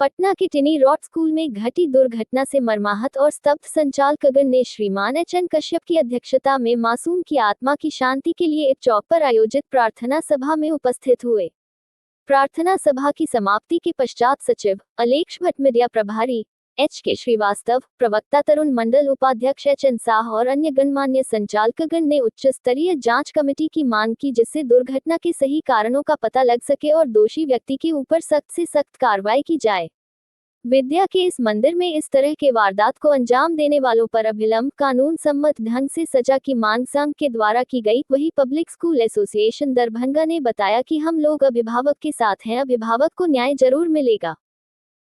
पटना के टिनी rod school में घटी दुर्घटना से मर्माहत और स्तब्ध संचालकगण ने श्रीमान एच.एन. कश्यप की अध्यक्षता में मासूम की आत्मा की शांति के लिए एक चौक पर आयोजित प्रार्थना सभा में उपस्थित हुए। प्रार्थना सभा की समाप्ति के पश्चात सचिव अलेक्ष भट्ट, मीडिया प्रभारी H.K. श्रीवास्तव, प्रवक्ता तरुण मंडल, उपाध्यक्ष H.N. साह और अन्य गणमान्य संचालकगण ने उच्च स्तरीय जांच कमेटी की मांग की, जिससे दुर्घटना के सही कारणों का पता लग सके और दोषी व्यक्ति के ऊपर सख्त से सख्त कार्रवाई की जाए। विद्या के इस मंदिर में इस तरह के वारदात को अंजाम देने वालों पर अभिलंब कानून सम्मत ढंग से सजा की मांग संघ के द्वारा की गई। वही पब्लिक स्कूल एसोसिएशन दरभंगा ने बताया कि हम लोग अभिभावक के साथ हैं, अभिभावक को न्याय जरूर मिलेगा।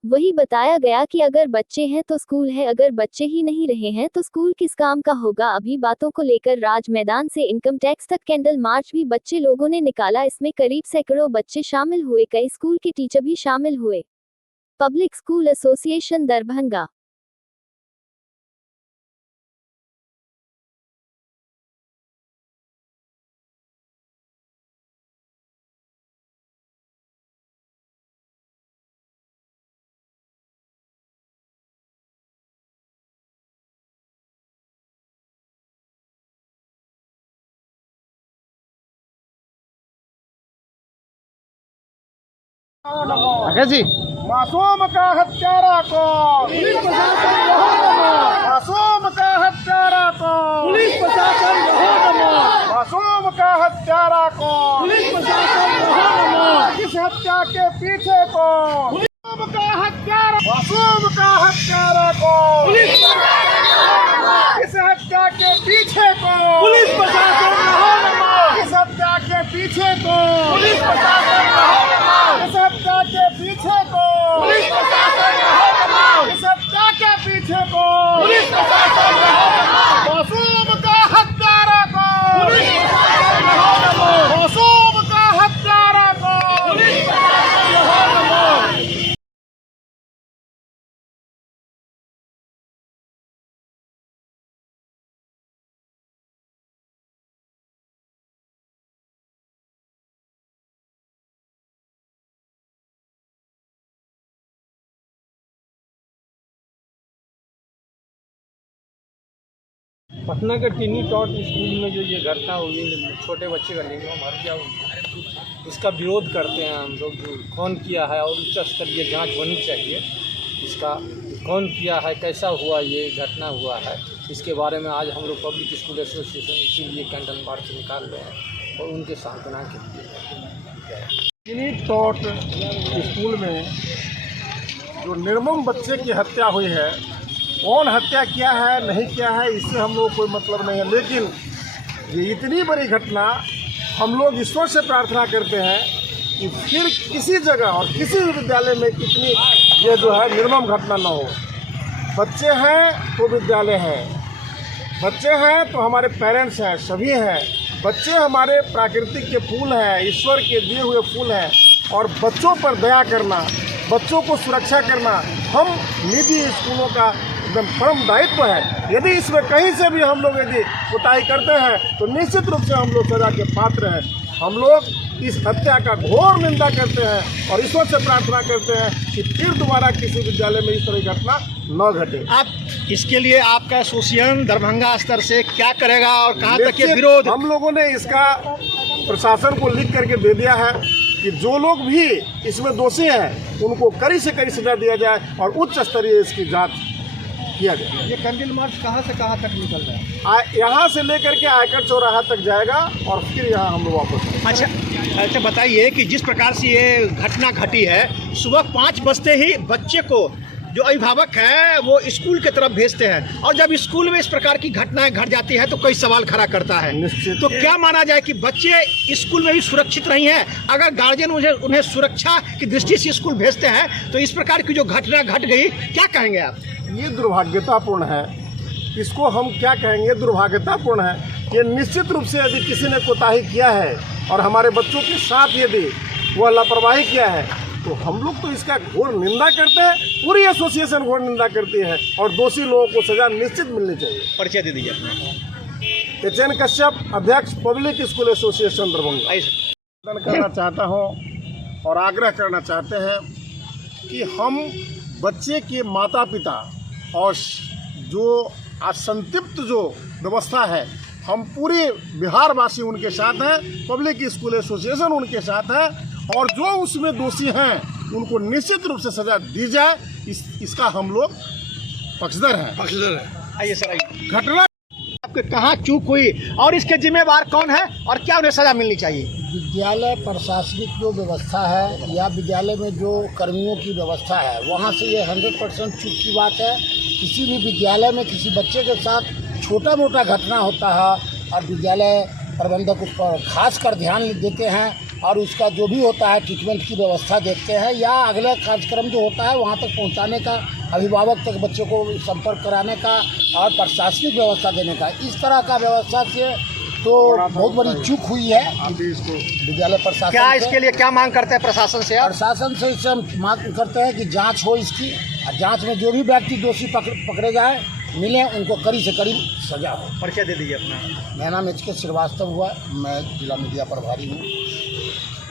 वही बताया गया कि अगर बच्चे हैं तो स्कूल है, अगर बच्चे ही नहीं रहे हैं तो स्कूल किस काम का होगा। अभी बातों को लेकर राज मैदान से इनकम टैक्स तक कैंडल मार्च भी बच्चे लोगों ने निकाला। इसमें करीब सैकड़ों बच्चे शामिल हुए, कई स्कूल के टीचर भी शामिल हुए। Public school association Darbhanga. जी मासूम का हत्यारा को पुलिस प्रशासन रहो नमो, मासूम का हत्यारा को पुलिस प्रशासन रहो नमो, मासूम का हत्यारा को पुलिस प्रशासन रहो नमो, इस हत्या के पीछे को मासूम का हत्यारा को इस हत्या के पीछे को पुलिस प्रशासन रहो नमो, इस हत्या के पीछे को पुलिस प्रशासन रहो नमो, इस हत्या के पीछे को पुलिस प्रशासन रहो नमो, इस हत्या के पीछे को पुलिस प्रशासन रहो नमो, मासूम का हत्यारा को पुलिस प्रशासन रहो नमो, मासूम का हत्यारा को पुलिस प्रशासन रहो नमो। पटना के टिनी टॉट स्कूल में जो ये घटना हुई, छोटे बच्चे का लिंग मर गया, इसका विरोध करते हैं हम लोग। जो कौन किया है और उच्च स्तरीय जांच होनी चाहिए, इसका कौन किया है, कैसा हुआ, ये घटना हुआ है, इसके बारे में आज हम लोग पब्लिक स्कूल एसोसिएशन इसीलिए कैंडल मार्च निकाल रहे हैं और उनके सांत्वना के लिए। टिनी टॉट स्कूल में जो निर्मम बच्चे की हत्या हुई है, कौन हत्या किया है नहीं किया है इससे हम लोग कोई मतलब नहीं है, लेकिन ये इतनी बड़ी घटना हम लोग ईश्वर से प्रार्थना करते हैं कि फिर किसी जगह और किसी भी विद्यालय में इतनी ये जो है निर्मम घटना न हो। बच्चे हैं तो विद्यालय है, बच्चे हैं तो हमारे पेरेंट्स हैं, सभी हैं। बच्चे हमारे प्राकृतिक के फूल हैं, ईश्वर के दिए हुए फूल हैं, और बच्चों पर दया करना, बच्चों को सुरक्षा करना हम निजी स्कूलों का एकदम परम दायित्व है। यदि इसमें कहीं से भी हम लोग यदि कोताही करते हैं तो निश्चित रूप से हम लोग सजा के पात्र हैं। हम लोग इस हत्या का घोर निंदा करते हैं और ईश्वर से प्रार्थना करते हैं कि फिर दोबारा किसी विद्यालय में इस तरह की घटना न घटे। आप इसके लिए आपका एसोसिएशन दरभंगा स्तर से क्या करेगा और कहाँ तक ये विरोध? हम लोगों ने इसका प्रशासन को लिख करके दे दिया है कि जो लोग भी इसमें दोषी हैं उनको कड़ी से कड़ी सजा दिया जाए और उच्च स्तरीय इसकी जांच किया जाए। ये कैंडल मार्च कहाँ से कहाँ तक निकल रहा है? यहाँ से लेकर के आयकर चौराहा तक जाएगा और फिर यहाँ हम लोग वापस। अच्छा बताइए कि जिस प्रकार से ये घटना घटी है, सुबह 5 बजते ही बच्चे को जो अभिभावक है वो स्कूल की तरफ भेजते हैं, और जब स्कूल में इस प्रकार की घटनाएं घट जाती है तो कई सवाल खड़ा करता है। निश्चित। तो क्या माना जाए कि बच्चे स्कूल में भी सुरक्षित नहीं है? अगर गार्जियन उन्हें सुरक्षा की दृष्टि से स्कूल भेजते हैं तो इस प्रकार की जो घटना घट गई, क्या कहेंगे आप? ये दुर्भाग्यतापूर्ण है, इसको हम क्या कहेंगे, दुर्भाग्यतापूर्ण है। ये निश्चित रूप से यदि किसी ने कोताही किया है और हमारे बच्चों के साथ यदि वह लापरवाही किया है तो हम लोग तो इसका घोर निंदा करते हैं, पूरी एसोसिएशन घोर निंदा करती है और दोषी लोगों को सजा निश्चित मिलनी चाहिए। परिचय दे दीजिए अपना। एच.एन. कश्यप, अध्यक्ष पब्लिक स्कूल एसोसिएशन दरभंगा। करना चाहता हूँ और आग्रह करना चाहते हैं कि हम बच्चे के माता पिता और जो असंतृप्त जो व्यवस्था है, हम पूरे बिहार वासी उनके साथ हैं, पब्लिक स्कूल एसोसिएशन उनके साथ है, और जो उसमें दोषी हैं उनको निश्चित रूप से सज़ा दी जाए, इसका हम लोग पक्षधर हैं। आइए सर, आइए। घटना आपके कहाँ चूक हुई और इसके जिम्मेवार कौन है और क्या उन्हें सजा मिलनी चाहिए? विद्यालय प्रशासनिक जो व्यवस्था है या विद्यालय में जो कर्मियों की व्यवस्था है, वहाँ से ये 100% चूक की बात है। किसी भी विद्यालय में किसी बच्चे के साथ छोटा मोटा घटना होता है और विद्यालय प्रबंधक उस पर खास कर ध्यान देते हैं और उसका जो भी होता है ट्रीटमेंट की व्यवस्था देखते हैं, या अगला कार्यक्रम जो होता है वहाँ तक पहुँचाने का, अभिभावक तक बच्चे को संपर्क कराने का और प्रशासनिक व्यवस्था देने का, इस तरह का व्यवस्था से तो बहुत बड़ी चूक हुई है विद्यालय प्रशासन। क्या इसके लिए क्या मांग करते हैं प्रशासन से? प्रशासन से इससे हम मांग करते हैं कि जांच हो इसकी, और जांच में जो भी व्यक्ति दोषी पकड़े जाए, मिले, उनको कड़ी से कड़ी सजा हो। परिचय दे दीजिए अपना। मेरा नाम HK श्रीवास्तव हुआ, मैं जिला मीडिया प्रभारी हूँ।